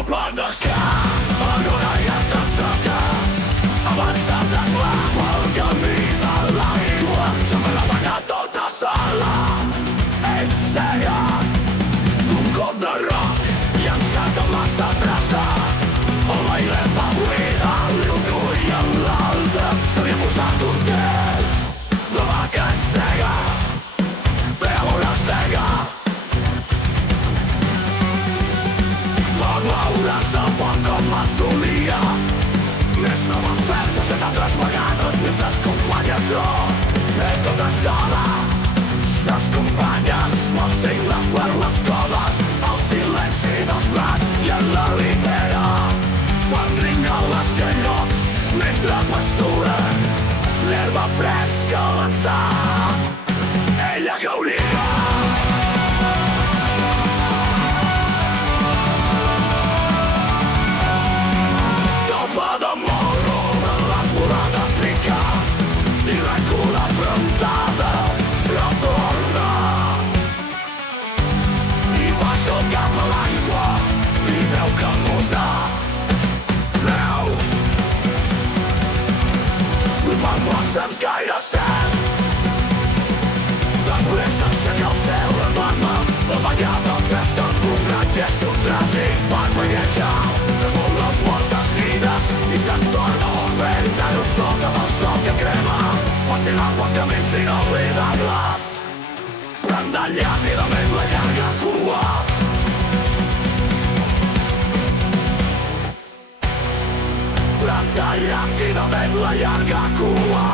Topa de cap, agora ja t'asseca, avançant d'esclar pel camí de l'aigua. Sembla la vaca tota sola, ell cega, un cop de roc llançat amb massa trasta. El baile va buida, un ull i l'altre s'havia posat un tel. La vaca és cega, veu una cega. Va veure's a font com el solia. Més no m'han fet 203 vegades, ni les companyes no. Tota sola, ses companyes, els cingles per les coles, el silenci dels prats i en la litera. Fan dringar l'escanyot mentre pasturen l'herba fresca a l'atzar. Ella cauria. Topa de morro, de l'esvolada pica i recula afrontada, però torna. I baixa cap a l'aigua i veu que el mussà veu. Quan sents gaire set, després s'aixeca el cel enorme. La banyada testa amb un gran gest, un tràgic parpellejar damunt les mortes vides i se'n torna a fer tant un sota del sol que crema, fascinant pels camins inoblidables. Prendant llàpidament la llarga cua. Prendant llàpidament la llarga cua.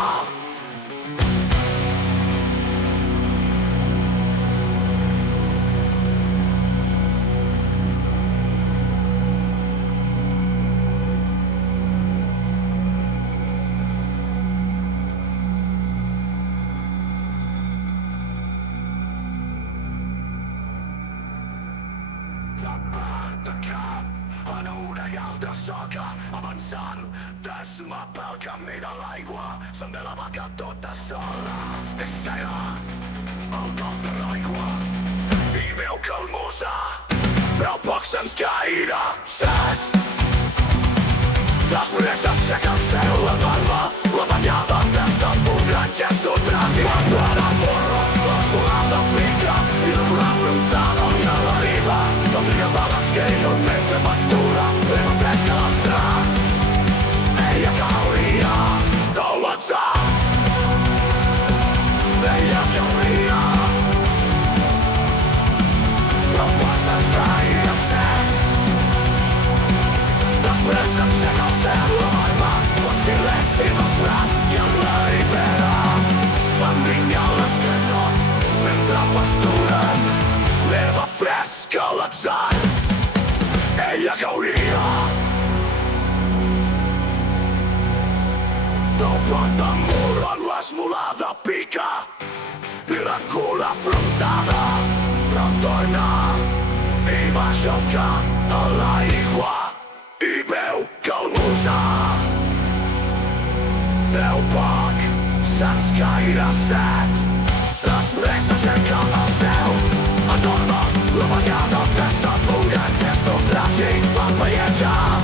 En una i altra soca, avançant d'esma pel camí de l'aigua. Se'n ve la vaca tota sola, és cega, al cop de l'aigua, i veu que el mussà però poc se'ns gaire set. Després s'aixeca el cel, la barba, la banyada testa amb un gran gest, un tràgic parpellejar de morro, l'esvolada pica i recula afrontada i a la riba. No triga per l'esquella mentre pastura l'herba fresca a l'atzar. Ella cauria de l'atzar. Ella cauria. Però passes gaire set. Després s'encega el cel, la barba, el silenci dels brats i amb la ribera. Fan dringar l'escanyot mentre pasturen l'herba fresca a l'atzar. Ella cauria. Topa de mur en l'esmolada pica i recula afrontada, però torna i baixa el cap a l'aigua i veu que el mussà veu poc, sents gaire set. Després s'aixeca el cel enorme, la banyada testa amb un gran gest, un tràgic parpellejar.